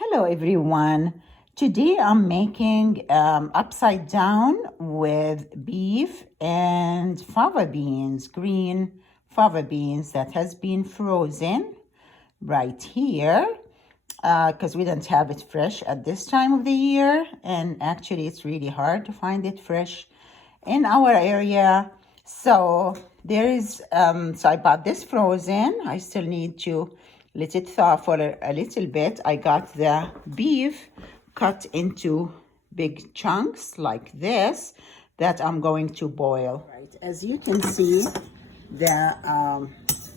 Hello everyone. Today I'm making upside down with beef and fava beans, green fava beans that has been frozen right here because we don't have it fresh at this time of the year, and actually it's really hard to find it fresh in our area. So so I bought this frozen. I still need to let it thaw for a little bit. I got the beef cut into big chunks like this that I'm going to boil. Right, as you can see, the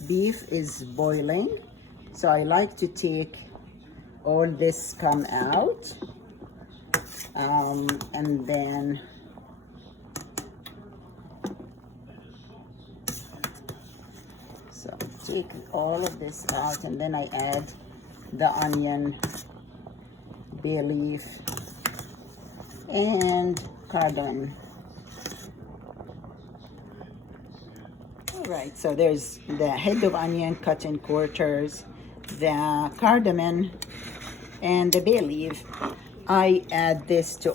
beef is boiling. So I like to take all this scum out, and then so take all of this out, and then I add the onion, bay leaf, and cardamom. All right, so there's the head of onion cut in quarters, the cardamom, and the bay leaf. I add this to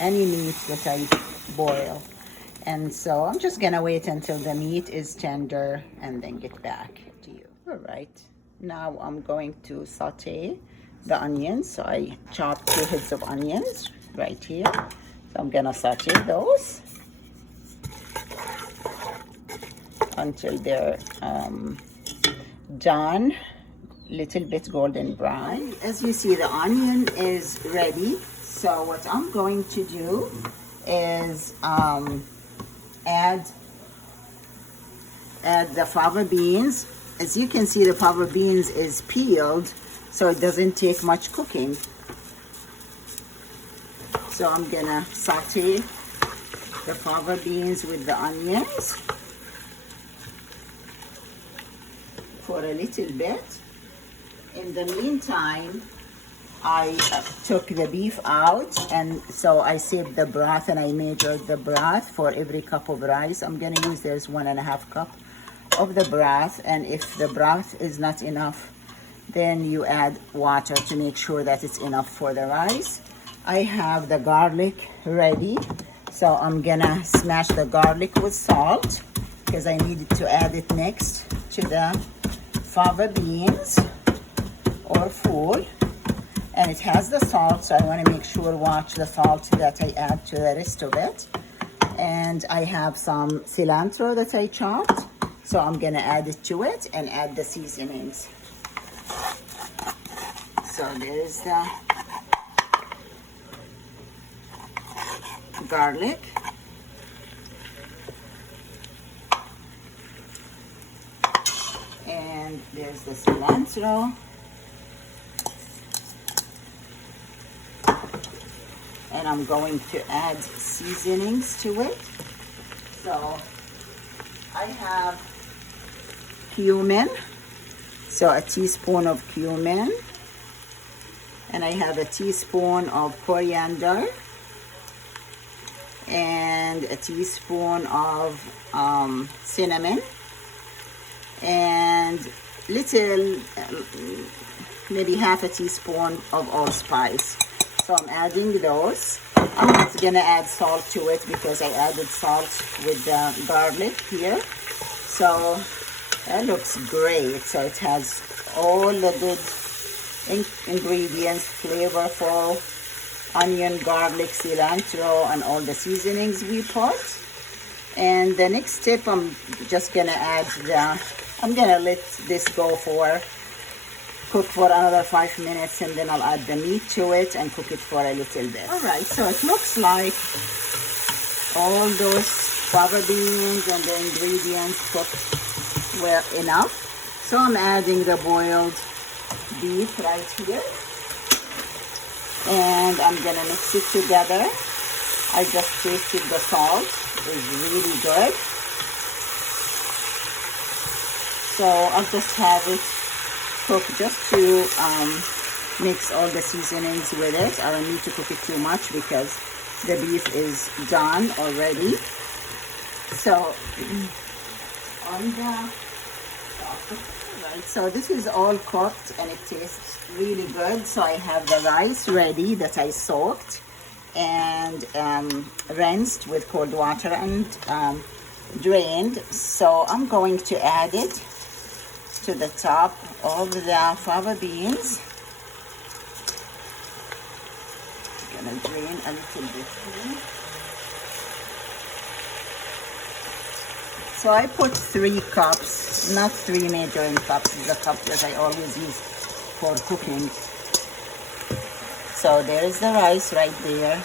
any meat that I boil. And so I'm just gonna wait until the meat is tender and then get back to you. All right, now I'm going to saute the onions. So I chopped 2 heads of onions right here. So I'm gonna saute those until they're done, little bit golden brown. As you see, the onion is ready. So what I'm going to do is add the fava beans. As you can see, the fava beans is peeled, so it doesn't take much cooking. So I'm gonna saute the fava beans with the onions for a little bit. In the meantime, I took the beef out, and so I saved the broth, and I measured the broth for every cup of rice. I'm gonna use, there's 1.5 cup of the broth, and if the broth is not enough, then you add water to make sure that it's enough for the rice. I have the garlic ready, so I'm gonna smash the garlic with salt because I needed to add it next to the fava beans or fool. And it has the salt, so I want to make sure, watch the salt that I add to the rest of it. And I have some cilantro that I chopped, so I'm gonna add it to it and add the seasonings. So there's the garlic. And there's the cilantro. And I'm going to add seasonings to it. So I have cumin, so a teaspoon of cumin, and I have a teaspoon of coriander, and a teaspoon of cinnamon, and little, maybe half a teaspoon of allspice. So I'm adding those. I'm not gonna add salt to it because I added salt with the garlic here. So that looks great. So it has all the good ingredients, flavorful onion, garlic, cilantro, and all the seasonings we put. And the next step, I'm just gonna add I'm gonna let this cook for another 5 minutes, and then I'll add the meat to it and cook it for a little bit. All right, so it looks like all those fava beans and the ingredients cooked were enough. So I'm adding the boiled beef right here, and I'm gonna mix it together. I just tasted the salt, it's really good. So I'll just have it cook just to mix all the seasonings with it. I don't need to cook it too much because the beef is done already. So on the Right, so this is all cooked and it tastes really good. So I have the rice ready that I soaked and rinsed with cold water and drained. So I'm going to add it to the top of the fava beans. I'm gonna drain a little bit here. So I put 3 cups, not 3 measuring cups, the cup that I always use for cooking. So there's the rice right there.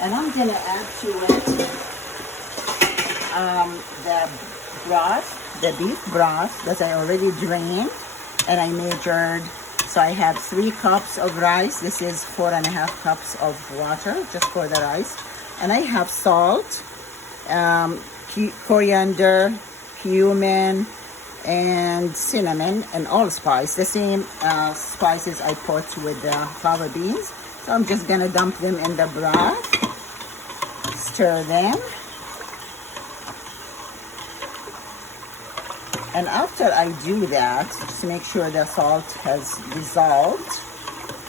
And I'm gonna add to it the broth, the beef broth that I already drained and I measured. So I have 3 cups of rice. This is 4.5 cups of water just for the rice. And I have salt, coriander, cumin, and cinnamon, and allspice, the same spices I put with the fava beans. So I'm just gonna dump them in the broth, stir them, and after I do that, just to make sure the salt has dissolved,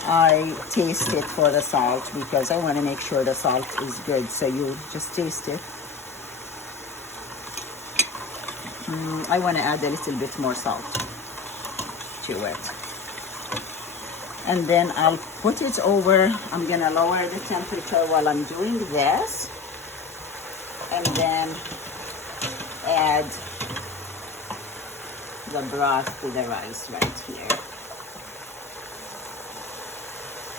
I taste it for the salt because I want to make sure the salt is good. So you just taste it. I want to add a little bit more salt to it. And then I'll put it over. I'm going to lower the temperature while I'm doing this. And then add the broth to the rice right here.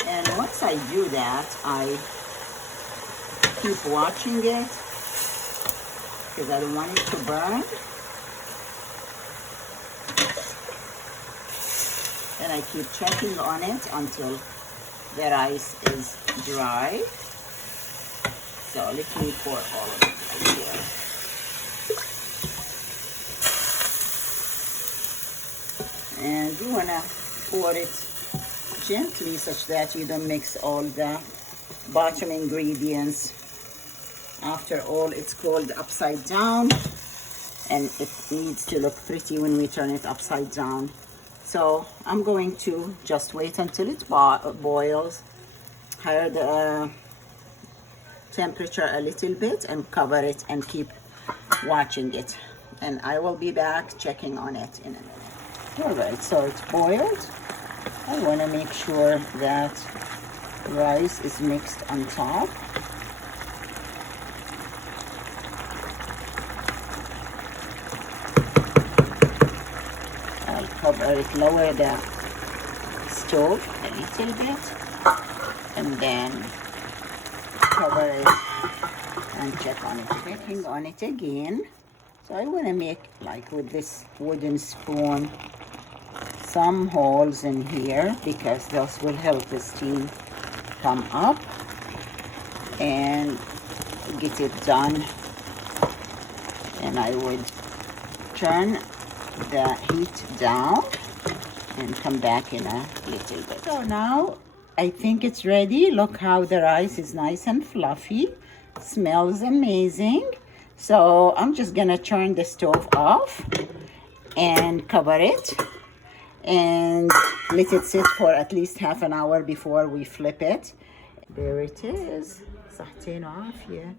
And once I do that, I keep watching it because I don't want it to burn. And I keep checking on it until the rice is dry. So let me pour all of it right here. And you want to pour it gently such that you don't mix all the bottom ingredients. After all, it's called upside down and it needs to look pretty when we turn it upside down. So I'm going to just wait until it boils, higher the temperature a little bit and cover it and keep watching it. And I will be back checking on it in a minute. All right, so it's boiled. I want to make sure that rice is mixed on top. I'll cover it, lower the stove a little bit, and then cover it and check on it. Checking on it again. So I want to make, like with this wooden spoon, some holes in here because those will help the steam come up and get it done. And I would turn the heat down and come back in a little bit. So now I think it's ready. Look how the rice is nice and fluffy. Smells amazing. So I'm just gonna turn the stove off and cover it and let it sit for at least half an hour before we flip it. There it is. صحتين وعافية.